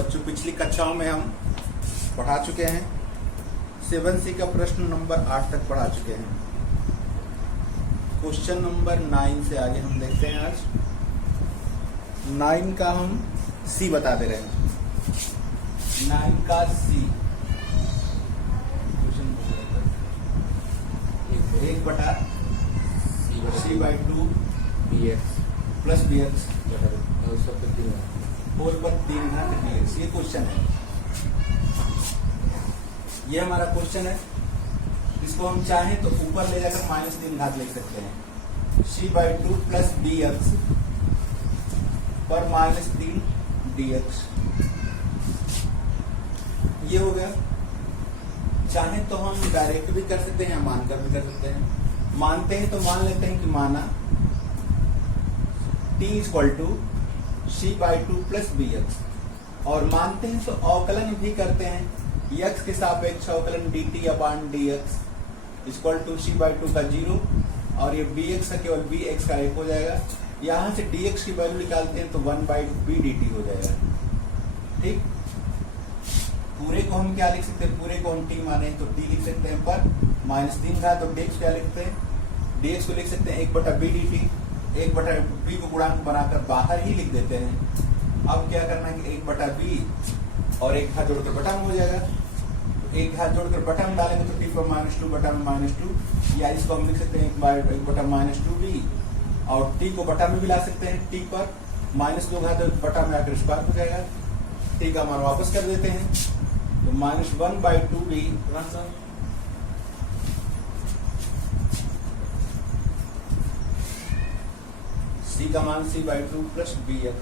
बच्चों पिछली कक्षाओं में हम पढ़ा चुके हैं 7C का प्रश्न नंबर 8 तक पढ़ा चुके हैं। क्वेश्चन नंबर 9 से आगे हम देखते हैं। आज 9 का हम सी बता दे रहे हैं। 9 का C 1/c/2 bx plus bx whole पर 3 घात dx। ये क्वेश्चन है, ये हमारा क्वेश्चन है। इसको हम चाहें तो ऊपर ले जाकर -3 घात लिख सकते हैं। c/2 प्लस bx पर -3 dx ये हो गया। चाहे तो हम डायरेक्ट भी कर सकते हैं, मानकर भी कर सकते हैं। मानते हैं तो मान लेते हैं कि माना t = c/2 प्लस bx, और मानते हैं तो अवकलन भी करते हैं। x के सापेक्ष अवकलन dt/dx = c/2 का 0 और ये bx का केवल bx का 1 हो जाएगा। यहां से dx की वैल्यू निकालते हैं तो 1/b dt हो जाएगा। ठीक, पूरे को हम क्या लिख सकते हैं? पूरे को हम t माने तो t लिख सकते हैं, पर -3 घात तो dx क्या लिखते हैं? dx को लिख सकते हैं 1/b dt। 1/b को गुणांक बनाकर बाहर ही लिख देते हैं। अब क्या करना है कि 1/b और 1 घात जोड़कर बटा में हो जाएगा। 1 घात जोड़कर बटा में डालेंगे तो t पर -2 बटा में -2, या इसको हम लिख सकते हैं 1/-2b, और t को बटा में भी ला सकते हैं। t पर -2 घात बटा में आकर स्क्वायर हो जाएगा। t का मान वापस कर देते हैं तो -1/2b c का मान c/2 प्लस bx।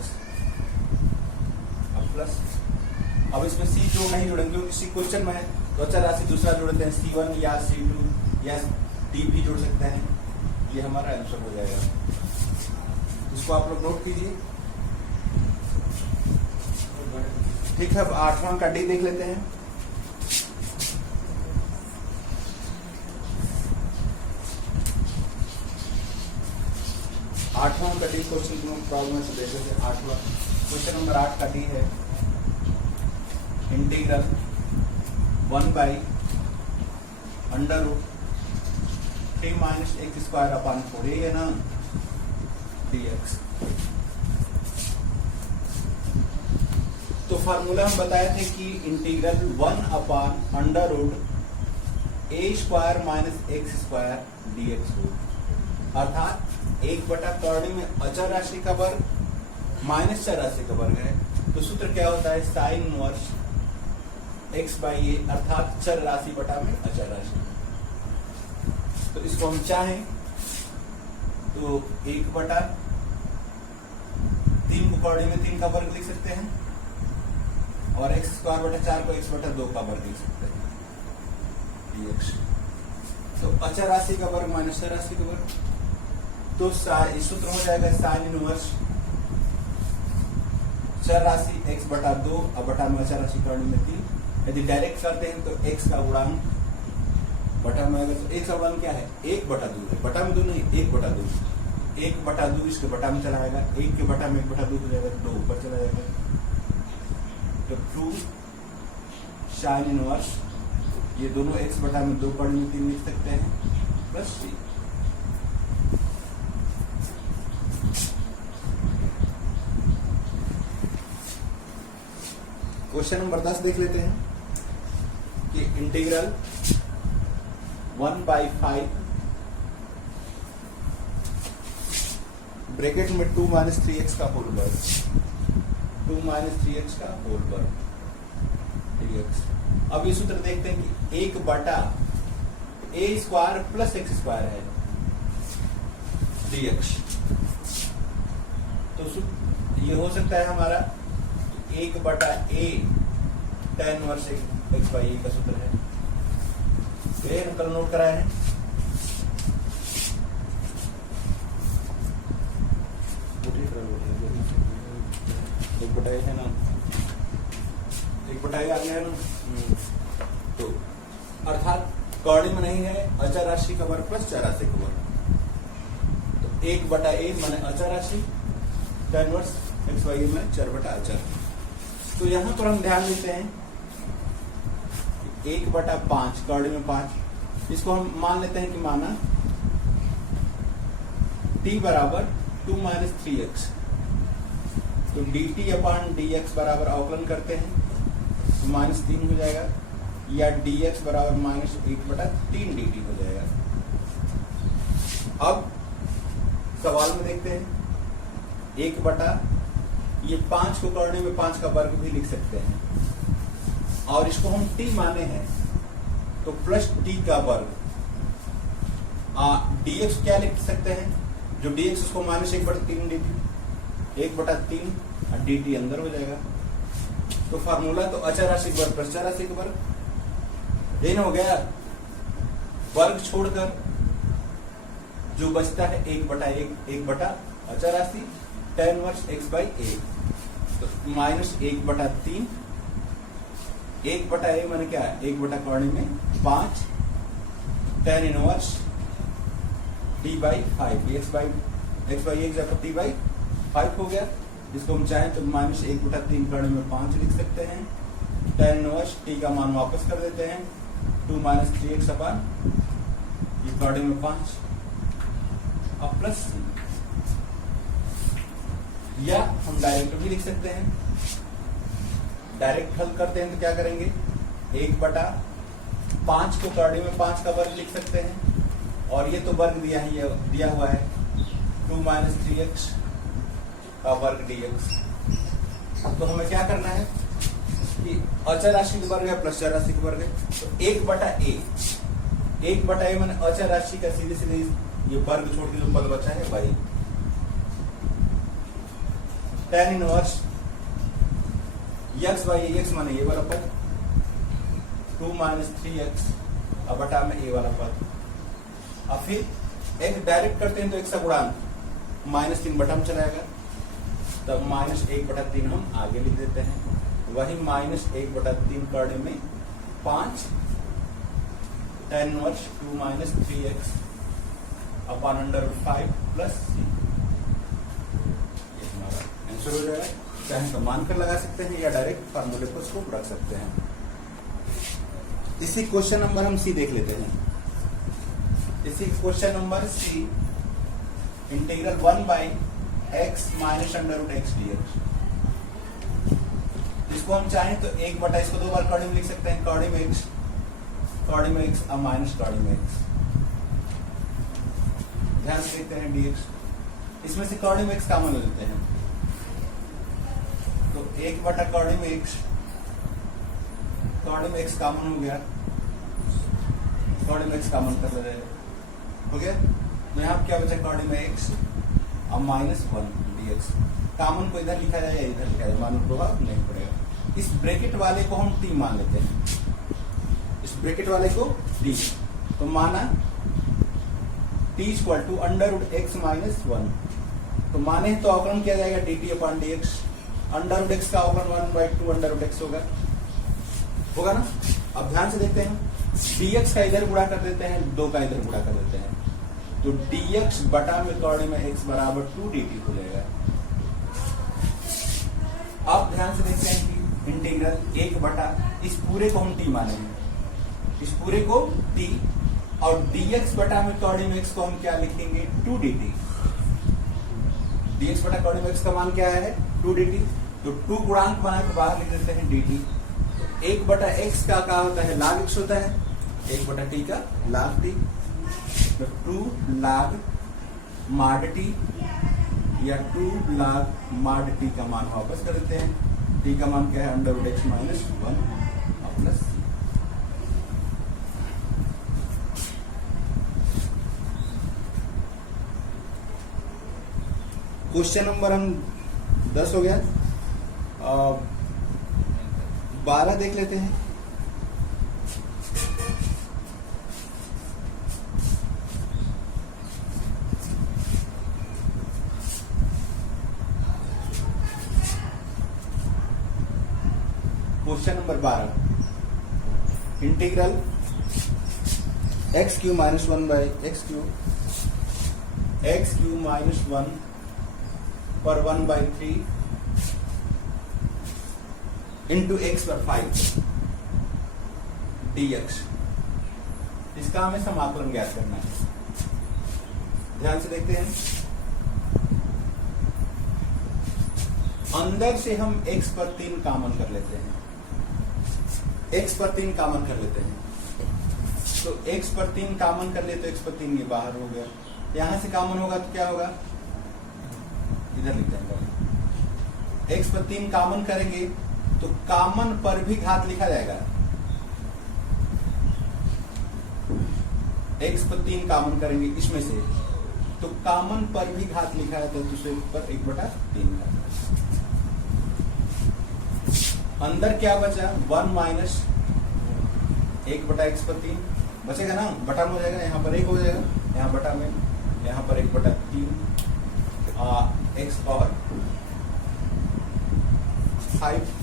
अब प्लस, अब इसमें c जो नहीं जोड़ेंगे क्योंकि c क्वेश्चन में है, तो अचर राशि दूसरा जोड़ते हैं, c1 या c2 या d भी जोड़ सकते हैं। ये हमारा आंसर हो जाएगा। इसको आप लोग नोट कीजिए। ठीक है, अब 8वां का डी देख लेते हैं। आठवां का डी क्वेश्चन प्रॉब्लम से देख लेते हैं। 8वां क्वेश्चन नंबर 8 का डी है इंटीग्रल 1/√t-x²/4 ये ना dx। तो फार्मूला हम बताए थे कि इंटीग्रल 1/√a² - x² हो, अर्थात 1/कर्ण में अचर राशि का वर्ग माइनस चर राशि का वर्ग है। तो सूत्र क्या होता है? साइन इनवर्स x/a, अर्थात चर राशि बटा में अचर राशि। तो इसको हम चाहें तो 1/3 को कर्ण में 3 का वर्ग लिख सकते हैं, और x²/4 को x/2 का वर्ग लिख सकते हैं dx। तो अचर राशि का वर्ग माइनस चर राशि का वर्ग, तो सूत्र हो जाएगा साइन इनवर्स चर राशि x/2 और बटा में अचर राशि कर्ण में 3। यदि डायरेक्ट करते हैं तो x का गुणांक बटा में आएगा, तो x का गुणांक क्या है? 1/2 है, बटा में 2 नहीं, 1/2। 1/2 इसके बटा में चला आएगा, 1 के बटा में 1/2 हो जाएगा, 2 ऊपर चला जाएगा। तो ट्रू साइन इनवर्स, ये दोनों x बटा में 2 कर्ण में 3 लिख सकते हैं, प्लस c। क्वेश्चन नंबर 10 देख लेते हैं कि इंटीग्रल 1/5 ब्रैकेट में 2 - 3x का होल वर्ग, 2 - 3x का होल वर्ग dx। अब ये सूत्र देखते हैं कि 1/a² प्लस x² है dx। तो ये हो सकता है हमारा 1/a tan इनवर्स x/a का सूत्र है। ये हम कल नोट कराए हैं। एक बटाई है ना, 1/a आ गया है ना। तो अर्थात कर्ण में नहीं है अचर राशि का वर्ग प्लस चर राशि का वर्ग, तो 1/a माने अचर राशि, tan इनवर्स x/a में चर बटा अचर। तो यहां पर हम ध्यान देते हैं 1/5 कॉर्डिन में 5, इसको हम मान लेते हैं कि माना t बराबर 2 माइनस 3x, तो dt अपॉन dx बराबर अवकलन करते हैं तो -3 हो जाएगा, या dx बराबर -1/3 dt हो जाएगा। अब सवाल में देखते हैं 1 ये 5 को करने में 5 का वर्ग भी लिख सकते हैं, और इसको हम t माने हैं तो प्लस t का वर्ग, dx क्या लिख सकते हैं, जो dx उसको -1/3 dt, 1/3 और dt अंदर हो जाएगा। तो फार्मूला तो अचर राशि वर्ग प्लस चर राशि वर्ग, यही हो गया। वर्ग छोड़कर जो बचता है 1/1 अचर राशि tan इनवर्स x/a, तो -1/3, 1/a माने क्या है, 1/कॉर्डिन में 5 tan इनवर्स t/5, x/a जब t/5 हो गया। इसको हम चाहें तो -1/3 कॉर्डिन में 5 लिख सकते हैं, tan इनवर्स t का मान वापस कर देते हैं 2 - 3x अपन ये कॉर्डिन में 5 अब प्लस c, या हम डायरेक्ट भी लिख सकते हैं। डायरेक्ट हल करते हैं तो क्या करेंगे, 1/5 को कॉर्डिन में 5 का वर्ग लिख सकते हैं, और ये तो वर्ग दिया है, ये दिया हुआ है 2 - 3x का वर्ग dx। तो हमें क्या करना है कि अचर राशि का वर्ग है प्लस चर राशि का वर्ग है, तो 1/a माने अचर राशि का सीधे सीधे ये वर्ग छोड़ के जो पद बचा है वही, tan इनवर्स x/a माने ये वाला पद 2 - 3x अब बटा में a वाला पद। अब फिर एक डायरेक्ट करते हैं तो एक सा गुणांक -3 बटा में चलाएगा, तब -1/3 हम आगे लिख देते हैं, वही -1/3 कॉर्डिन में 5 tan inverse 2 - 3x upon √5 plus c, ये हमारा आंसर हो जाएगा। चाहे तो मान कर लगा सकते हैं या डायरेक्ट फार्मूले को उसको रख सकते हैं। इसी क्वेश्चन नंबर हम सी देख लेते हैं। इसी question number C, integral 1/x -√x dx, इसको हम चाहें तो 1/, इसको 2 बार कॉर्डिन में लिख सकते हैं, कॉर्डिन में x और माइनस कॉर्डिन में x। ध्यान से देखते हैं dx, इसमें से कॉर्डिन में x कॉमन ले लेते हैं, तो 1/, कॉर्डिन में x कॉमन हो गया, कॉर्डिन में x कॉमन कर ले रहे हैं, हो गया। तो यहाँ क्या बचा, कॉर्डिन में x और -1 dx, कॉमन को इधर लिखा जाए या इधर लिखा जाए, मानो प्रभाव नहीं पड़ेगा। इस ब्रैकेट वाले को हम t मान लेते हैं, इस ब्रैकेट वाले को t, तो माना t = √x - 1, तो माने तो अवकलन किया जाएगा dt अपॉन dx, √x का अवकलन 1/2 √x होगा ना। अब ध्यान से देखते हैं, dx का इधर गुणा कर देते हैं, 2 का इधर गुणा कर देते हैं, तो dx बटा में कॉर्डिन में x बराबर 2 dt हो जाएगा। अब ध्यान से देखते हैं कि इंटीग्रल 1/, इस पूरे को हम t मानेंगे, इस पूरे को t, और dx बटा में कॉर्डिन में x को हम क्या लिखेंगे, 2 dt। dx बटा कॉर्डिन में x का मान क्या है, 2 dt, तो 2 गुणांक बना के बाहर लिख देते हैं dt। 1/x का क्या होता है, log x होता है, 1/t का log t, तो 2 log mod t या 2 log mod t का मान वापस कर देते हैं, t का मान क्या है, √x - 1 plus c। Question number हम 10 हो गया, 12 देख लेते हैं। Question number 12, integral x³ - 1/x³ -1 पर 1/3 इंटू एक्स पर 5 dx। इसका हमें समाकलन ज्ञात करना है। ध्यान से देखते हैं, अंदर से हम x पर 3 कॉमन कर लेते हैं, x पर 3 कॉमन कर लेते हैं। तो x पर 3 कॉमन कर ले तो x पर 3 ये बाहर हो गया, यहां से कॉमन होगा तो क्या होगा, इधर लिख देंगे। x पर 3 कॉमन करेंगे तो कॉमन पर भी घात लिखा जाएगा। x पर 3 कॉमन करेंगे इसमें से, तो कॉमन पर भी घात लिखा है तो दूसरे पर 1/3 घात। अंदर क्या बचा, 1 माइनस 1/x पर 3 बचेगा ना, बटा में हो जाएगा, यहाँ पर 1 हो जाएगा, यहाँ बटा में, यहाँ पर 1/3 x पावर 5।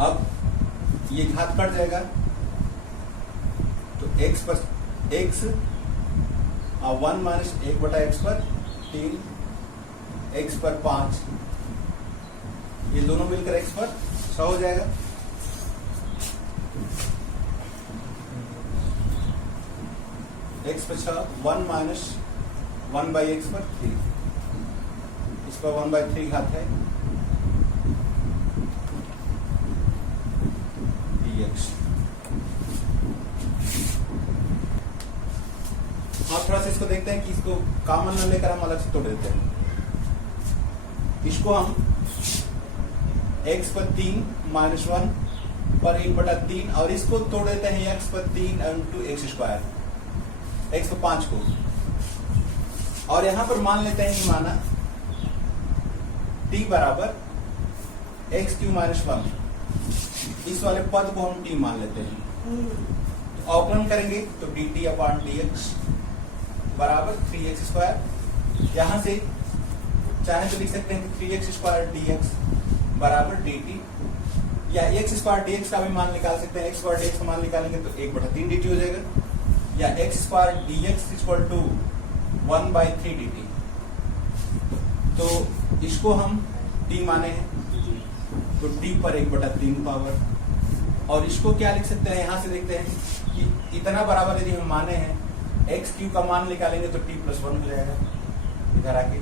अब ये घात कट जाएगा तो x पर x 1 माइनस 1/x पर 3 x पर 5, ये दोनों मिलकर x पर 6 हो जाएगा। x पर 6, 1 माइनस 1/x पर 3, इस पर 1/3 घात है dx। अब थोड़ा सा इसको देखते हैं कि इसको कॉमन न लेकर हम अलग से तोड़ देते हैं। इसको हम x पर 3 माइनस 1 पर 1/3 और इसको तोड़ देते हैं x पर 3 इंटू एक्स स्क्वायर, x पर 5 को, और यहां पर मान लेते हैं कि माना t बराबर x³ माइनस 1, इस वाले पद को हम t मान लेते हैं। तो अवकलन करेंगे तो dt अपॉन dx बराबर 3x²। यहां से चाहे तो लिख सकते हैं कि 3x² dx बराबर dt, या x² dx का भी मान निकाल सकते हैं। x² dx का मान निकालेंगे तो 1/3 dt हो जाएगा, या x² dx equal to 1/3 dt। तो इसको हम t माने हैं तो t पर 1/3 पावर, और इसको क्या लिख सकते हैं, यहां से देखते हैं कि इतना बराबर यदि हम माने हैं x³ का मान निकालेंगे तो t + 1 हो जाएगा, इधर आके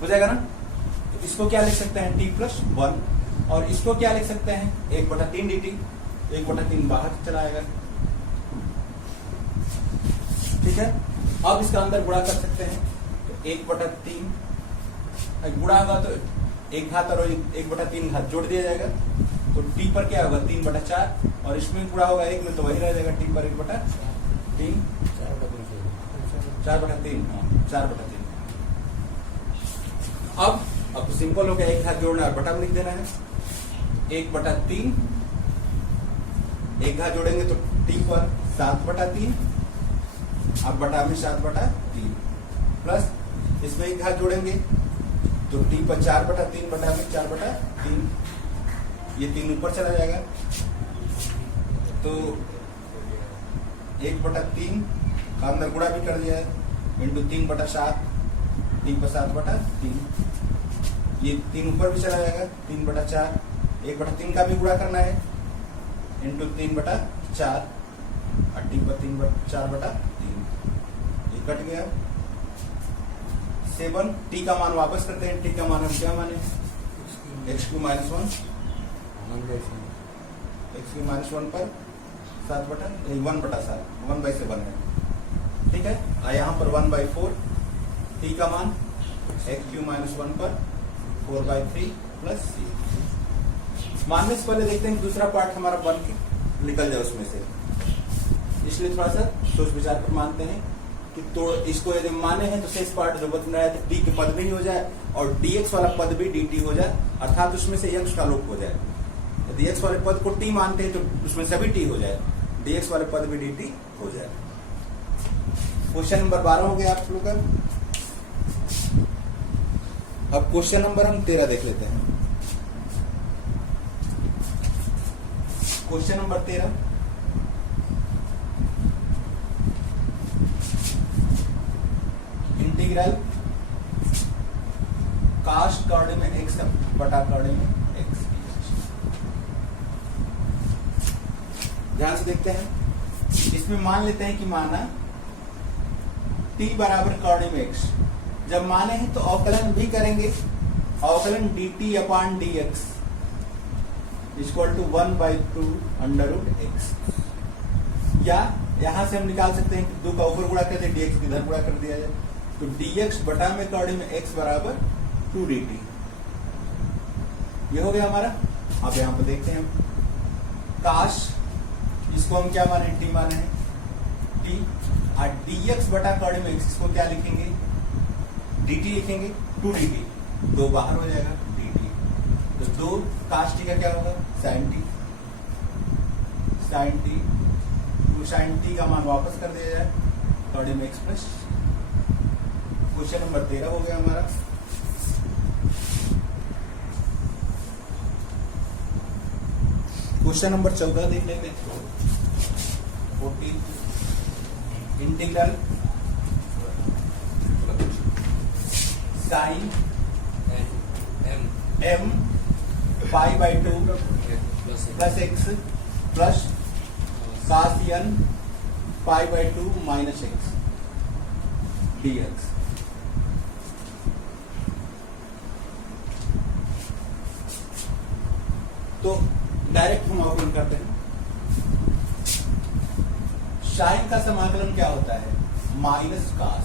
हो जाएगा ना। तो इसको क्या लिख सकते हैं, t + 1, और इसको क्या लिख सकते हैं 1/3 dt, 1/3 बाहर चला आएगा। ठीक है, अब इसका अंदर गुणा कर सकते हैं तो 1/3 गुणा होगा तो 1 घात और 1/3 घात जोड़ दिया जाएगा, तो t पर क्या होगा 3/4, और इसमें गुणा होगा 1 में तो वही रह जाएगा t पर 1/3, 4/3, 4/3। अब तो सिंपल हो गया, 1 घात जोड़ना और बटा में लिख देना है, 1/3, 1 घात जोड़ेंगे तो t पर 7/3, अब बटा में 7/3, प्लस इसमें 1 घात जोड़ेंगे तो t पर 4/3, बटा में 4/3, ये 3 ऊपर चला जाएगा, तो 1/3 का अंदर गुणा भी कर दिया है इंटू 3/7, t पर 7/3, ये 3 ऊपर भी चला जाएगा, 3/4, 1/3 का भी गुणा करना है इंटू 3/4, और t पर 4/3, ये कट गया। 7, t का मान वापस करते हैं, t का मान हम क्या माने, x³ माइनस 1, x³ माइनस 1 पर 1/7, 1/7 है। ठीक है, यहाँ पर 1/4, t का मान x³ माइनस 1 पर 4/3 प्लस c। मानने से पहले देखते हैं दूसरा पार्ट हमारा बन के निकल जाए उसमें से, इसलिए थोड़ा सा सोच विचार कर मानते हैं कि तो इसको यदि माने हैं तो शेष पार्ट जो बन रहा है तो t के पद भी हो जाए और dx वाला पद भी dt हो जाए, अर्थात उसमें से x का लोप हो जाए। यदि x वाले पद को t मानते हैं तो उसमें सभी t हो जाए, dx वाले पद भी dt हो जाए। क्वेश्चन नंबर 12 हो गया आप लोग का। अब क्वेश्चन नंबर हम 13 देख लेते हैं। क्वेश्चन नंबर 13, इंटीग्रल काश कॉर्ड में एक्स बटा कॉर्ड में एक्स। ध्यान से देखते हैं, इसमें मान लेते हैं कि माना t बराबर कॉर्ड में एक्स। जब माने हैं तो अवकलन भी करेंगे, अवकलन dt upon dx equal to 1/2 under root X. या यहां से हम निकाल सकते हैं कि 2 का ऊपर गुणा कर दे, dx इधर गुणा कर दिया जाए, तो dx बटा में कॉर्ड में x बराबर 2 dt। ये हो गया हमारा। अब यहां पर देखते हैं हम काश, इसको हम क्या माने, t माने हैं, t और dx बटा कॉर्ड में x, इसको क्या लिखेंगे, dt लिखेंगे, 2 dt, 2 बाहर हो जाएगा, dt, तो 2 काश t का क्या होगा, sin t, sin t, तो sin t का मान वापस कर दिया जाए कॉर्ड में x प्लस। क्वेश्चन नंबर 13 हो गया हमारा। क्वेश्चन नंबर 14 देख लेते हैं। 14 integral sine m π/2 plus x plus cos n π/2 minus x dx। तो डायरेक्ट हम अवकलन करते हैं। साइन का समाकलन क्या होता है, माइनस कास।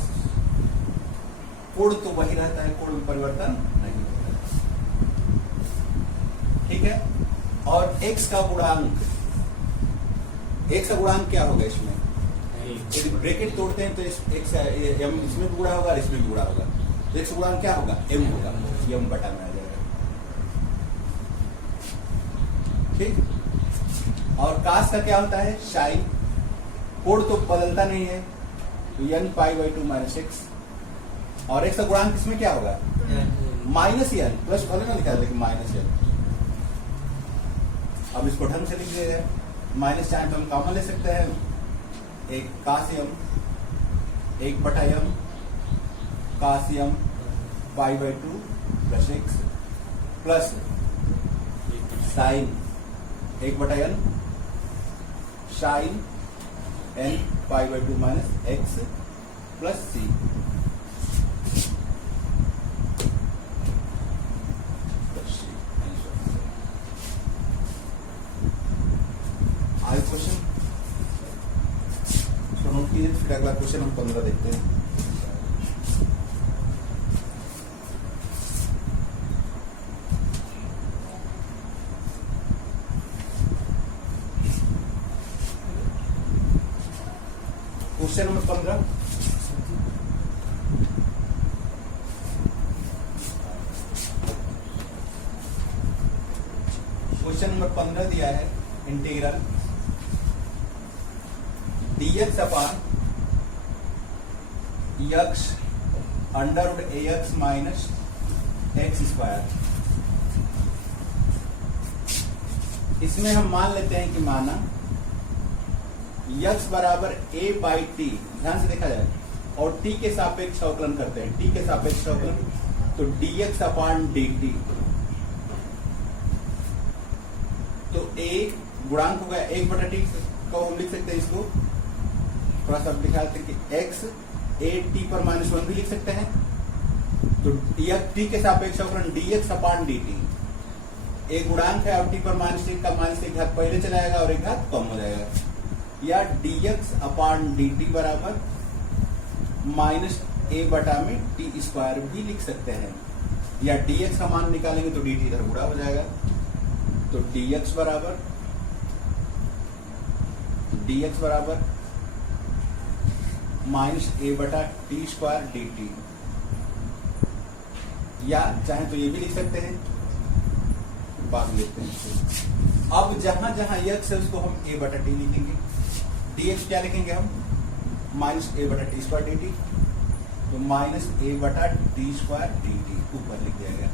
कोण तो वही रहता है, कोण में परिवर्तन नहीं होता, ठीक है। और x का गुणांक, x का गुणांक क्या होगा इसमें, यदि ब्रैकेट तोड़ते हैं तो x इसमें भी गुणा होगा, इसमें भी गुणा होगा, तो x का गुणांक क्या होगा, m होगा, m बटा में आ जाएगा, ठीक। और कास का क्या होता है, साइन, कोण तो बदलता नहीं है, तो n π/2 माइनस x, और x का गुणांक इसमें क्या होगा, माइनस n, प्लस भले ना लिखा है लेकिन माइनस n। अब इसको ढंग से लिख दिया जाए, माइनस चाहे तो हम कॉमन ले सकते हैं, एक काश m, एक बटा m cos m π/2 plus x plus sine 1 बटा n sine n π/2 minus x plus c। Question इसको नोट कीजिए, फिर अगला क्वेश्चन हम 15 देखते हैं। क्वेश्चन नंबर 15, क्वेश्चन नंबर 15 दिया है, integral dx upon x under root ax minus X square. इसमें हम मान लेते हैं कि माना x बराबर a/t, ध्यान से देखा जाए, और t के सापेक्ष अवकलन करते हैं, t के सापेक्ष अवकलन, तो dx अपॉन dt, तो a गुणांक हो गया 1/t को हम लिख सकते हैं, इसको थोड़ा सा दिखा देते कि x a t पर -1 भी लिख सकते हैं, तो t के सापेक्ष अवकलन dx अपॉन dt, एक गुणांक है, अब t पर -1 का -1 घात पहले चला जाएगा और एक घात कम हो जाएगा, या dx अपॉन dt बराबर -a बटा में t स्क्वायर भी लिख सकते हैं, या dx का मान निकालेंगे तो dt इधर गुणा हो जाएगा, तो dx बराबर -a बटा t स्क्वायर dt, या चाहे तो ये भी लिख सकते हैं, बात लेते हैं। अब जहां जहां x है उसको हम a बटा t लिखेंगे, dx क्या लिखेंगे हम, -a बटा t स्क्वायर dt, तो -a बटा t स्क्वायर dt ऊपर लिख दिया गया।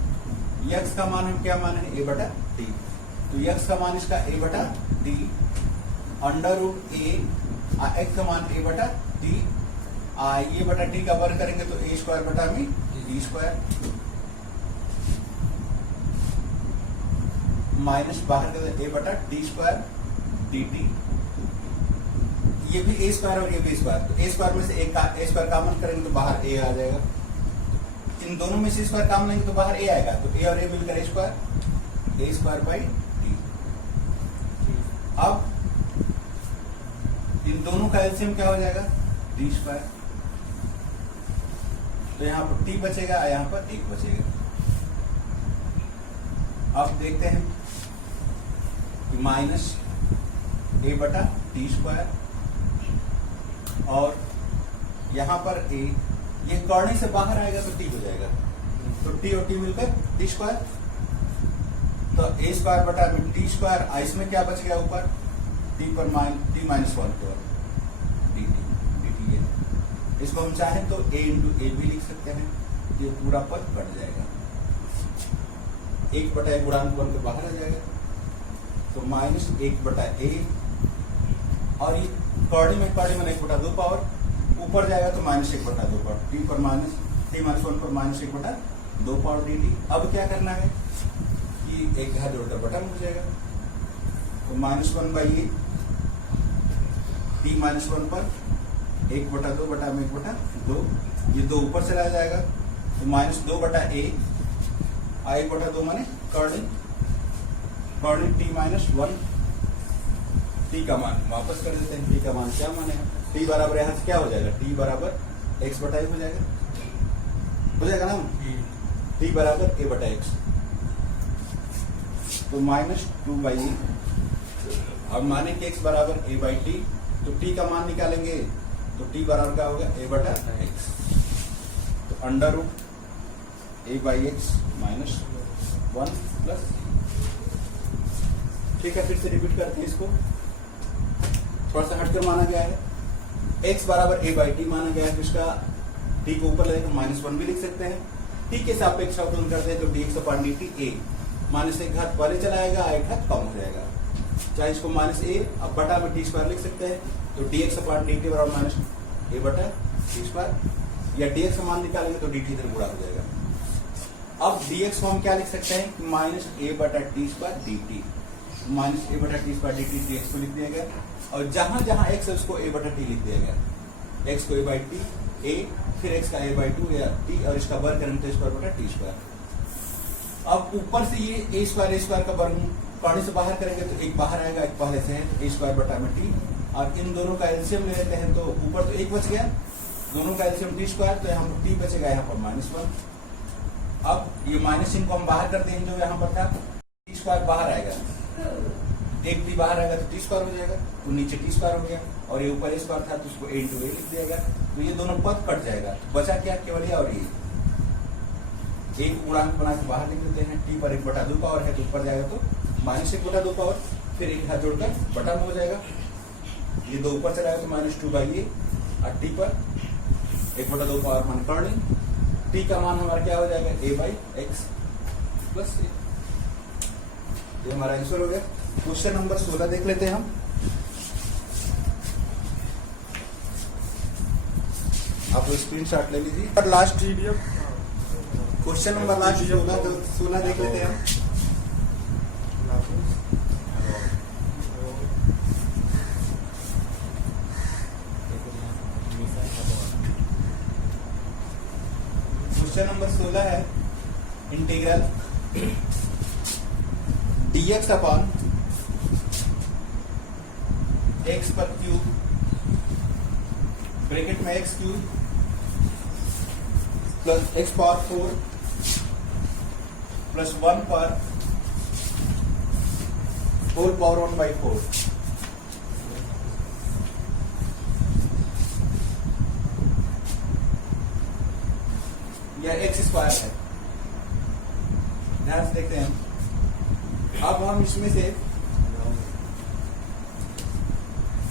x का मान हम क्या मान है, a बटा t, तो x का मान इसका a बटा t under root a, x का मान a बटा t ये बटा टी का वर्ग करेंगे तो ए स्क्वायर बटा में डी स्क्वायर माइनस बाहर कर ए बटा डी स्क्वायर डी टी। ये भी ए स्क्वायर और ये भी स्क्वायर, तो ए स्क्वायर में से ए स्क्वायर कॉमन करेंगे तो बाहर ए आ जाएगा। इन दोनों में से स्क्वायर कॉमन लेंगे तो बाहर ए आएगा, तो ए और ए मिलकर ए स्क्वायर बाई टी। अब इन दोनों का एलसीएम क्या हो जाएगा डी स्क्वायर, तो यहाँ पर टी बचेगा, यहाँ पर एक बचेगा। अब देखते हैं कि माइनस ए बटा टी स्क्वायर और यहाँ पर ए, ये कॉर्नर से बाहर आएगा तो टी हो जाएगा, तो टी और टी मिलकर टी स्क्वायर, तो ए स्क्वायर बटा में टी स्क्वायर, इसमें क्या बच गया ऊपर टी पर टी माइनस वन पर डी टी ये। इसको हम चाहें तो ए इंटू ए भी लिख सकते हैं, ये पूरा पद कट जाएगा, एक बटा ए गुणांक बन के बाहर आ जाएगा, तो माइनस एक बटा ए और ये कॉर्डी में एक बटा दो पावर ऊपर जाएगा तो माइनस एक बटा दो पावर टी पर टी माइनस वन पर माइनस एक बटा दो पावर डी टी। अब क्या करना है कि एक घात जोड़कर बटा में हो जाएगा, तो minus one by A T minus one पर एक बटा में एक बटा दो, ये दो ऊपर चला जाएगा, तो माइनस दो बटा ए एक बटा दो माने कॉर्डिन टी माइनस वन, टी का मान वापस कर देते हैं, टी का मान क्या माने टी बराबर यहाँ से क्या हो जाएगा टी बराबर एक्स बटा ए हो जाएगा ना, टी बराबर ए बटा एक्स, तो माइनस टू बाई ए। अब माने कि एक्स बराबर ए बाई टी, तो टी का मान निकालेंगे तो टी बराबर क्या होगा ए बटा एक्स, तो under root A by X minus one plus. ठीक है, फिर से रिपीट करते हैं, इसको थोड़ा सा हटकर माना गया है, x बराबर ए बाई टी माना गया है, तो इसका t को ऊपर लेकर माइनस वन भी लिख सकते हैं, t के सापेक्ष अवकलन करते हैं तो dx upon dt a, minus एक घात पहले चला आएगा, एक घात कम हो जाएगा, चाहे इसको माइनस ए अब बटा में टी स्क्वायर लिख सकते हैं, तो dx अपॉन dt बराबर माइनस ए बटा टी स्क्वायर, या dx का मान निकालेंगे तो dt इधर गुणा हो जाएगा। अब dx को हम क्या लिख सकते हैं माइनस ए बटा टी स्क्वायर dt, माइनस ए बटा T square D T x को लिख दिया गया, और जहां जहां एक्स है उसको ए बटा टी लिख दिया गया, एक्स को ए बाई टी ए, फिर एक्स का ए बाई टू या टी, और इसका वर्ग करेंगे तो स्क्वायर बटा टी स्क्वायर। अब ऊपर से ये ए स्क्वायर का वर्ग कॉर्नर से बाहर करेंगे तो एक बाहर आएगा, एक पहले से है, तो ए स्क्वायर बटा में टी, और इन दोनों का एलसीएम ले लेते हैं, तो ऊपर तो एक बच गया, दोनों का एलसीएम टी स्क्वायर, तो यहाँ पर टी बचेगा, यहाँ पर माइनस वन। अब ये माइनस चिन्ह को हम बाहर करते हैं, जो यहाँ पर था टी स्क्वायर बाहर आएगा, एक टी बाहर आएगा तो टी स्क्वायर हो जाएगा, तो नीचे टी स्क्वायर हो गया, और ये ऊपर ए स्क्वायर था तो उसको ए इंटू ए लिख दिया गया, तो ये दोनों पद कट जाएगा, तो बचा क्या केवल ये और ये, एक गुणांक बना के बाहर लिख देते हैं, टी पर एक बटा दो पावर है तो ऊपर जाएगा तो माइनस एक बटा दो पावर, फिर एक हाथ जोड़कर बटा में हो जाएगा, ये दो ऊपर चला तो माइनस टू बाई ए, और टी पर एक बटा दो पावर मान कर्निंग, टी का मान हमारा क्या हो जाएगा ए बाई एक्स प्लस ए, ये हमारा आंसर हो गया। क्वेश्चन नंबर 16 देख लेते हैं हम। आप स्क्रीनशॉट ले लीजिए, लास्ट क्वेश्चन नंबर लास्ट 16 देख लेते हैं हम। क्वेश्चन नंबर 16 है इंटीग्रल dx अपॉन एक्स पर क्यूब ब्रैकेट में x cube plus x power 4 plus 1 पर होल पावर 1/4, यह एक्स स्क्वायर है। ध्यान से देखते हैं, अब हम इसमें से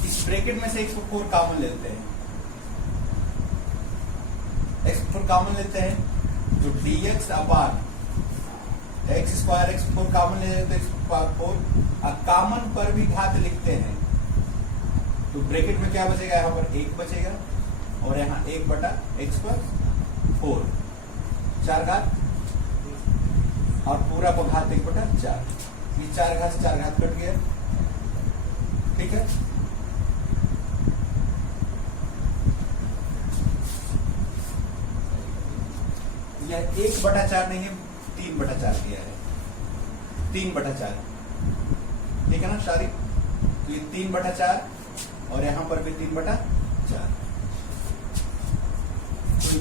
इस ब्रैकेट में से x4 कॉमन लेते हैं, x4 कॉमन लेते हैं तो dx upon x square x4 common ले लेते हैं, x4 और कॉमन पर भी घात लिखते हैं, तो ब्रैकेट में क्या बचेगा, यहाँ पर 1 बचेगा और यहाँ 1/x पर 4, 4 घात और पूरा को घात 1/4। ये 4 घात से 4 घात कट गया, ठीक है। यह 1/4 नहीं है, 3/4 दिया है, 3/4, ठीक है ना सारी। तो ये 3/4 और यहाँ पर भी 3/4। तो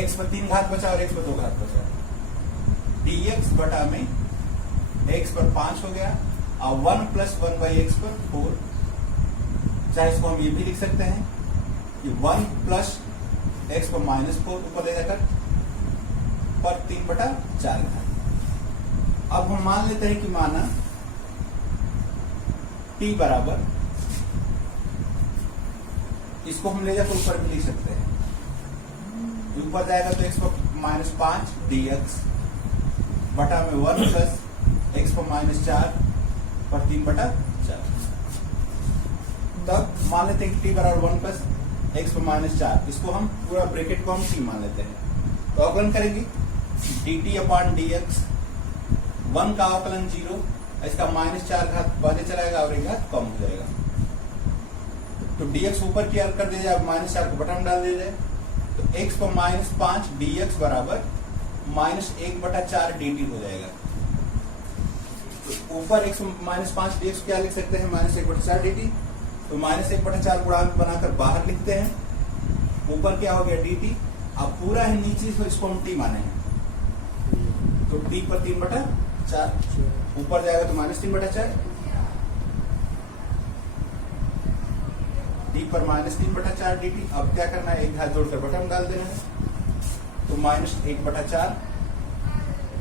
x पर 3 घात बचा और x पर 2 घात बचा। dx बटा में x पर 5 हो गया और 1 + 1/x पर 4। चाहे इसको हम ये भी लिख सकते हैं कि 1 + x पर -4 ऊपर ले जाकर पर 3/4 घात। अब हम मान लेते हैं कि माना t बराबर, इसको हम ले जाकर ऊपर भी लिख सकते हैं। ऊपर जाएगा तो x पर -5 dx बटा में 1 + x पर -4 पर 3/4। तब मान लेते हैं कि t बराबर 1 + x पर -4, इसको हम पूरा ब्रैकेट को हम t मान लेते हैं। तो अवकलन करेंगे dt/dx, 1 का अवकलन 0, इसका -4 घात पहले चलाएगा और 1 घात कम हो जाएगा। तो dx ऊपर की ओर कर दिया जाए, -4 को बटा में डाल दिया जाए, तो x पर -5 dx बराबर -1/4 dt हो जाएगा। तो ऊपर x -5 dx क्या लिख सकते हैं, -1/4 dt। तो -1/4 गुणांक बनाकर बाहर लिखते हैं। ऊपर क्या हो गया dt, अब पूरा है नीचे, तो इसको हम t माने हैं। तो t पर 3/4, ऊपर जाएगा तो -3/4, t पर -3/4 dt। अब क्या करना है, 1 घात जोड़कर बटा में डाल देना है। तो -1/4,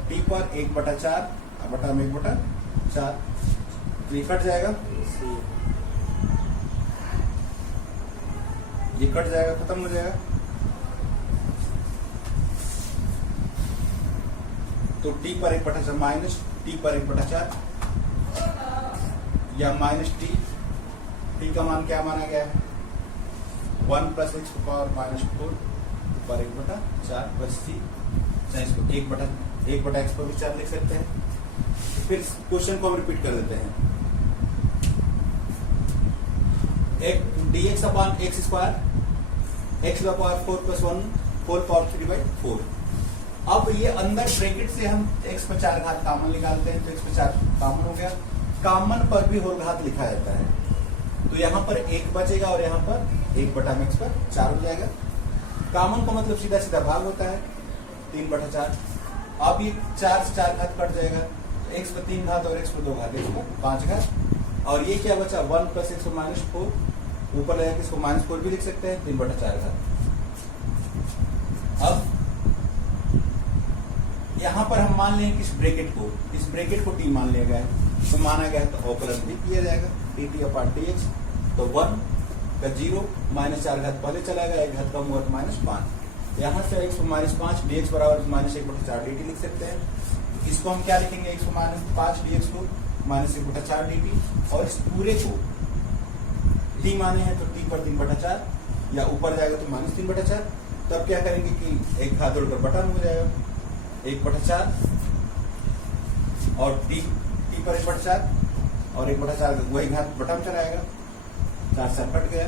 t पर 1/4 बटा में 1/4, तो ये कट जाएगा, ये कट जाएगा, खत्म हो जाएगा। तो t पर 1/4 माइनस t पर 1/4 या -t का मान क्या माना गया है, 1 + x पावर -4 पर 1/4 बस c। चाहे इसको 1/x पर भी 4 लिख सकते हैं। फिर क्वेश्चन को हम रिपीट कर देते हैं। dx/x², x⁴ + 1 4 power 3/4। अब ये अंदर ब्रैकेट से हम x पर 4 घात कॉमन निकालते हैं, तो x पर 4 कॉमन हो गया। कॉमन पर भी होल घात लिखा जाता है, तो यहाँ पर 1 बचेगा और यहाँ पर 1/x पर 4 हो जाएगा। कॉमन का मतलब सीधा सीधा भाग होता है, 3/4। अब ये 4 से 4 घात कट जाएगा, तो x पर 3 घात और x पर 2 घात, x पर 5 घात। और ये क्या बचा, 1 + x पर -4, ऊपर ले जाकर इसको -4 भी लिख सकते हैं, 3/4 घात। अब यहाँ पर हम मान लेंगे इस ब्रैकेट को t मान लिया गया है, तो माना गया है, तो अवकलन भी किया जाएगा dt/dx। तो 1 का 0, -4 घात पहले चलाएगा, 1 घात कम हुआ तो -5। यहाँ से x पर -5 dx बराबर -1/4 dt लिख सकते हैं। इसको हम क्या लिखेंगे, x पर -5 dx को -1/4 dt, और इस पूरे को t माने हैं तो t पर 3/4, या ऊपर जाएगा तो -3/4। तब क्या करेंगे कि 1 घात जोड़कर बटा में हो जाएगा 1/4 और t पर 1/4 और 1/4 वही घात बटा में चलाएगा, 4 से कट गया,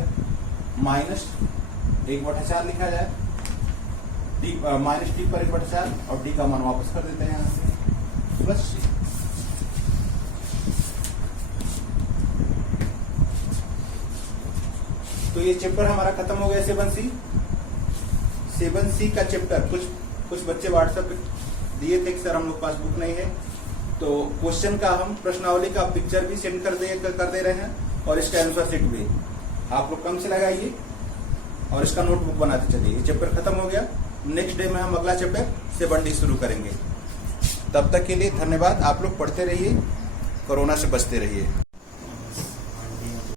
-1/4 लिखा जाए, t पर 1/4 और t का मान वापस कर देते हैं यहाँ से, प्लस c। तो ये चैप्टर हमारा खत्म हो गया 7C का चैप्टर। कुछ बच्चे व्हाट्सएप पे दिए थे कि सर हम लोग पास बुक नहीं है, तो क्वेश्चन का हम प्रश्नावली का पिक्चर भी सेंड कर दे रहे हैं, और इसका आंसर शीट भी आप लोग कम से लगाइए और इसका नोटबुक बनाते चलिए। ये चैप्टर खत्म हो गया, नेक्स्ट डे में हम अगला चैप्टर 7D शुरू करेंगे। तब तक के लिए धन्यवाद। आप लोग पढ़ते रहिए, कोरोना से बचते रहिए।